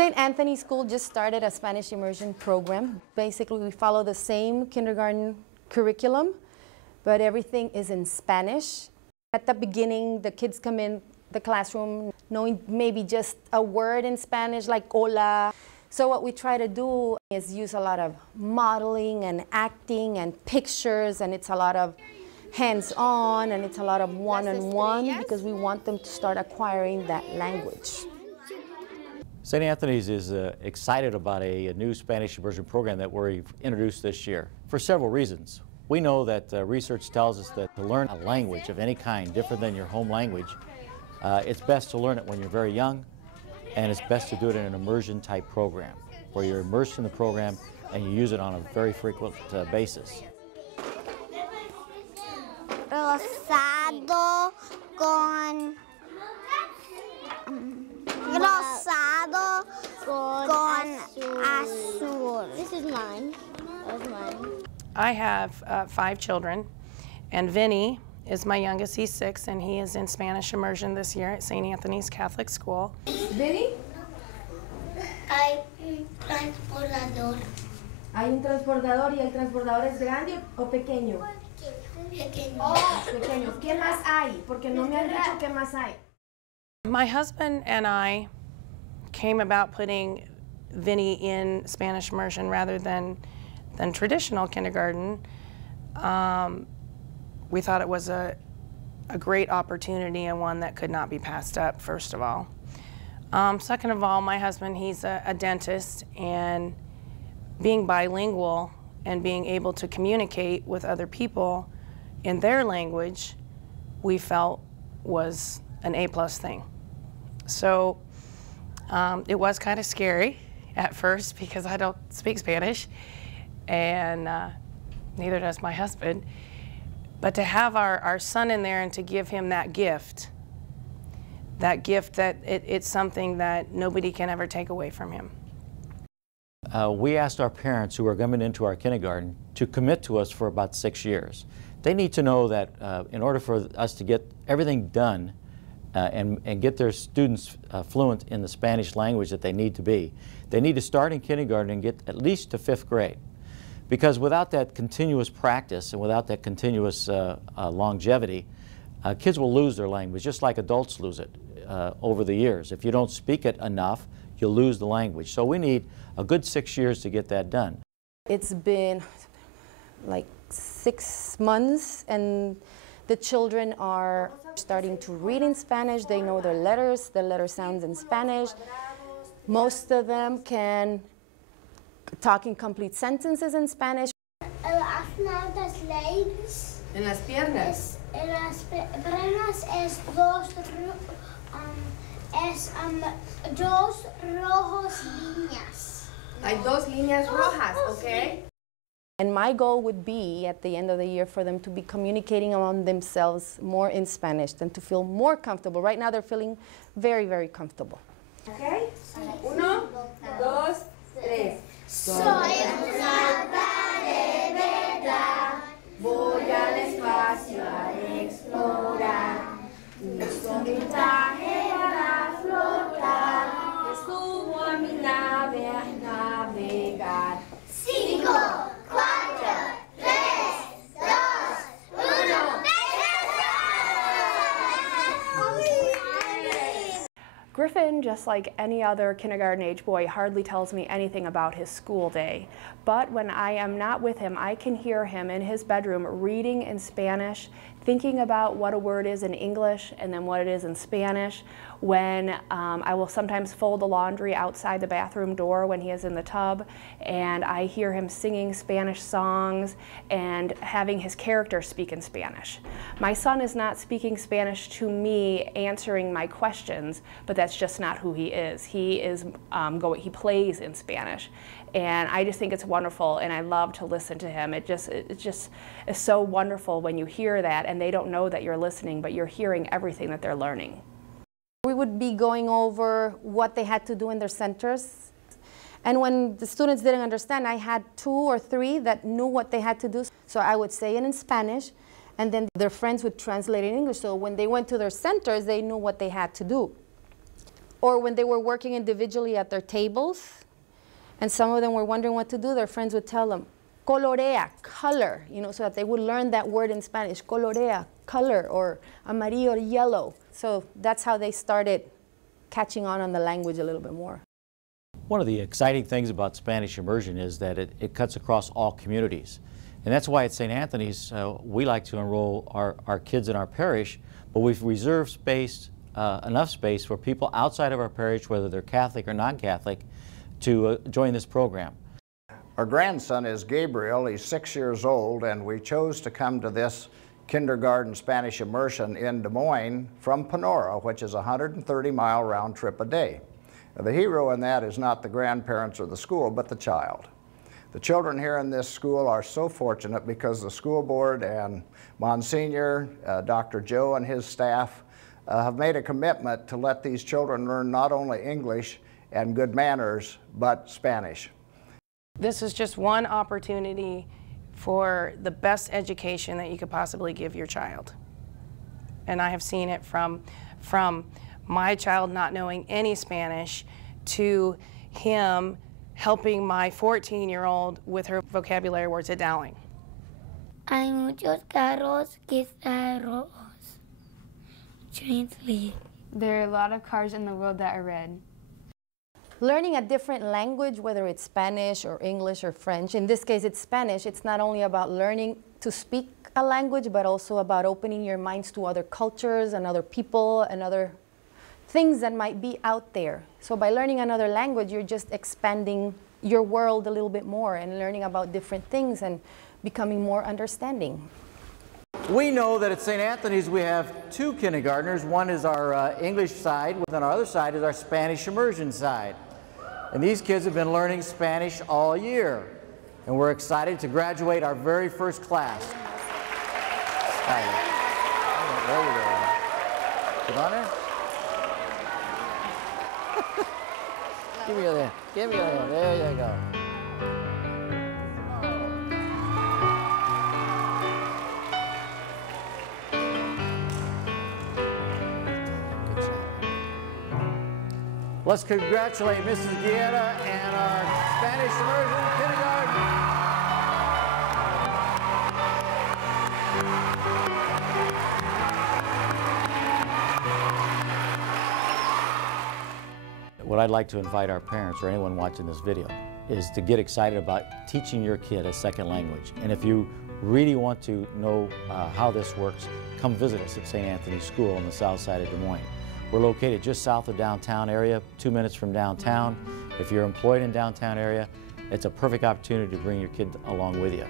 St. Anthony School just started a Spanish immersion program. Basically, we follow the same kindergarten curriculum, but everything is in Spanish. At the beginning, the kids come in the classroom knowing maybe just a word in Spanish like hola. So what we try to do is use a lot of modeling and acting and pictures, and it's a lot of hands-on, and it's a lot of one-on-one because we want them to start acquiring that language. St. Anthony's is excited about a new Spanish immersion program that we've introduced this year for several reasons. We know that research tells us that to learn a language of any kind different than your home language, it's best to learn it when you're very young, and it's best to do it in an immersion type program where you're immersed in the program and you use it on a very frequent basis. Rosado con rosado con azul. This is mine. That was mine. I have 5 children, and Vinny is my youngest. He's 6, and he is in Spanish immersion this year at St. Anthony's Catholic School. Vinny? Hay un transbordador. Hay un transbordador, y el transbordador es grande o pequeño. Pequeño. Oh, pequeño. ¿Qué más hay? Porque no me han dicho qué más hay. My husband and I came about putting Vinny in Spanish immersion rather than traditional kindergarten. We thought it was a great opportunity and one that could not be passed up, first of all. Second of all, my husband, he's a dentist, and being bilingual and being able to communicate with other people in their language, we felt was an A+ thing. So it was kind of scary at first because I don't speak Spanish, and neither does my husband. But to have our son in there and to give him that gift that it's something that nobody can ever take away from him. We asked our parents who are coming into our kindergarten to commit to us for about 6 years. They need to know that in order for us to get everything done and get their students fluent in the Spanish language that they need to be, they need to start in kindergarten and get at least to 5th grade. Because without that continuous practice and without that continuous longevity, kids will lose their language, just like adults lose it over the years. If you don't speak it enough, you'll lose the language. So we need a good 6 years to get that done. It's been like 6 months, and the children are starting to read in Spanish. They know their letters, the letter sounds in Spanish. Most of them can talk in complete sentences in Spanish. En las piernas. En las piernas es dos rojos líneas. Hay 2 líneas rojas, okay? And my goal would be, at the end of the year, for them to be communicating among themselves more in Spanish and to feel more comfortable. Right now, they're feeling very, very comfortable. Okay? 1, 2, 3. Soy rata de verdad. Voy al espacio a explorar. Uso mi traje para flotar. Me subo a mi nave a navegar. 5, 4, 3, 2, 1. Griffin, just like any other kindergarten-age boy, hardly tells me anything about his school day. But when I am not with him, I can hear him in his bedroom reading in Spanish, thinking about what a word is in English and then what it is in Spanish. When I will sometimes fold the laundry outside the bathroom door when he is in the tub, and I hear him singing Spanish songs and having his character speak in Spanish. My son is not speaking Spanish to me, answering my questions, but that's just not who he is. He plays in Spanish, and I just think it's wonderful, and I love to listen to him. It just is so wonderful when you hear that, and they don't know that you're listening, but you're hearing everything that they're learning. We would be going over what they had to do in their centers. And when the students didn't understand, I had 2 or 3 that knew what they had to do. So I would say it in Spanish, and then their friends would translate it in English. So when they went to their centers, they knew what they had to do. Or when they were working individually at their tables, and some of them were wondering what to do, their friends would tell them, colorea, color, you know, so that they would learn that word in Spanish, colorea, color, or amarillo, yellow. So that's how they started catching on the language a little bit more. One of the exciting things about Spanish immersion is that it cuts across all communities. And that's why at St. Anthony's we like to enroll our kids in our parish, but we've reserved space, enough space for people outside of our parish, whether they're Catholic or non-Catholic, to join this program. Our grandson is Gabriel. He's 6 years old, and we chose to come to this kindergarten Spanish immersion in Des Moines from Panora, which is a 130-mile round trip a day. The hero in that is not the grandparents or the school, but the child. The children here in this school are so fortunate because the school board and Monsignor, Dr. Joe and his staff have made a commitment to let these children learn not only English and good manners, but Spanish. This is just one opportunity for the best education that you could possibly give your child. And I have seen it from my child not knowing any Spanish to him helping my 14-year-old with her vocabulary words at Dowling. Hay muchos carros que están rojos. Translate. There are a lot of cars in the world that are red. Learning a different language, whether it's Spanish or English or French, in this case it's Spanish, it's not only about learning to speak a language, but also about opening your minds to other cultures and other people and other things that might be out there. So by learning another language, you're just expanding your world a little bit more and learning about different things and becoming more understanding. We know that at St. Anthony's we have two kindergartners. One is our English side, and our other side is our Spanish immersion side. And these kids have been learning Spanish all year. And we're excited to graduate our very first class. There you go. Get on there. Give me that. Give me that. There you go. Good job. Let's congratulate Mrs. Guerra and our Spanish immersion kindergarten. What I'd like to invite our parents or anyone watching this video is to get excited about teaching your kid a second language. And if you really want to know how this works, come visit us at St. Anthony's School on the south side of Des Moines. We're located just south of downtown area, 2 minutes from downtown. If you're employed in downtown area, it's a perfect opportunity to bring your kid along with you.